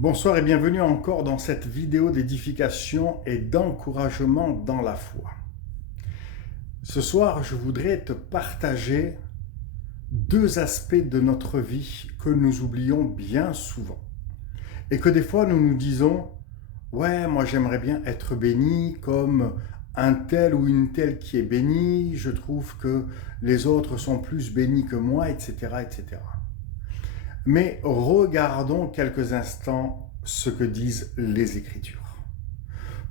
Bonsoir et bienvenue encore dans cette vidéo d'édification et d'encouragement dans la foi. Ce soir, je voudrais te partager deux aspects de notre vie que nous oublions bien souvent. Et que des fois nous nous disons « Ouais, moi j'aimerais bien être béni comme un tel ou une telle qui est béni, je trouve que les autres sont plus bénis que moi, etc. etc. » Mais regardons quelques instants ce que disent les Écritures.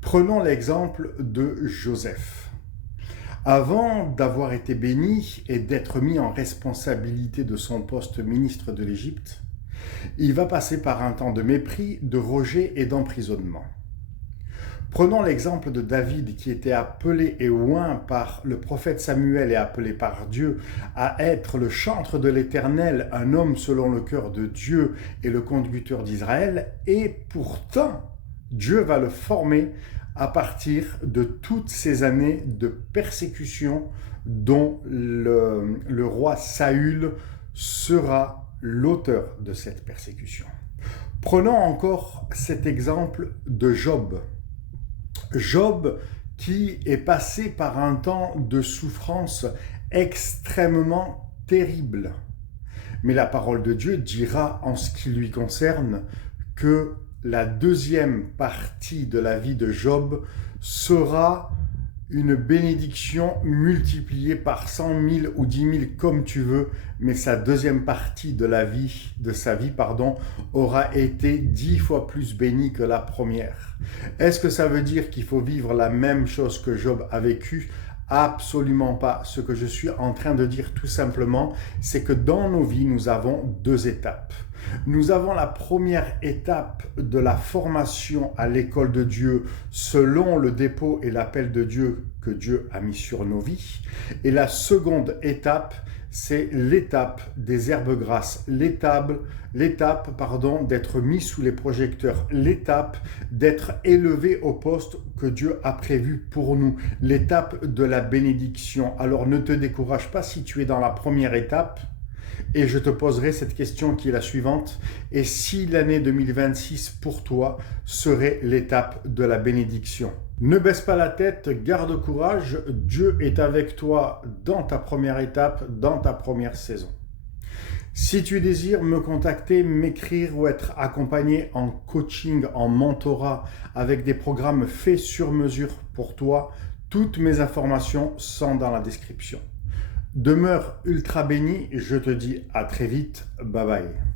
Prenons l'exemple de Joseph. Avant d'avoir été béni et d'être mis en responsabilité de son poste ministre de l'Égypte, il va passer par un temps de mépris, de rejet et d'emprisonnement. Prenons l'exemple de David qui était appelé et oint par le prophète Samuel et appelé par Dieu à être le chantre de l'Éternel, un homme selon le cœur de Dieu et le conducteur d'Israël, et pourtant Dieu va le former à partir de toutes ces années de persécution dont le roi Saül sera l'auteur de cette persécution. Prenons encore cet exemple de Job. Job qui est passé par un temps de souffrance extrêmement terrible. Mais la parole de Dieu dira en ce qui lui concerne que la deuxième partie de la vie de Job sera une bénédiction multipliée par 100 000 ou 10 000 comme tu veux, mais sa deuxième partie de sa vie, aura été 10 fois plus bénie que la première. Est-ce que ça veut dire qu'il faut vivre la même chose que Job a vécu ? Absolument pas. Ce que je suis en train de dire tout simplement, c'est que dans nos vies, nous avons deux étapes. Nous avons la première étape de la formation à l'école de Dieu selon le dépôt et l'appel de Dieu que Dieu a mis sur nos vies. Et la seconde étape, c'est l'étape des herbes grasses, l'étape d'être mis sous les projecteurs, l'étape d'être élevé au poste que Dieu a prévu pour nous, l'étape de la bénédiction. Alors ne te décourage pas si tu es dans la première étape. Et je te poserai cette question qui est la suivante. Et si l'année 2026 pour toi serait l'étape de la bénédiction ? Ne baisse pas la tête, garde courage. Dieu est avec toi dans ta première étape, dans ta première saison. Si tu désires me contacter, m'écrire ou être accompagné en coaching, en mentorat avec des programmes faits sur mesure pour toi, toutes mes informations sont dans la description. Demeure ultra béni, je te dis à très vite, bye bye.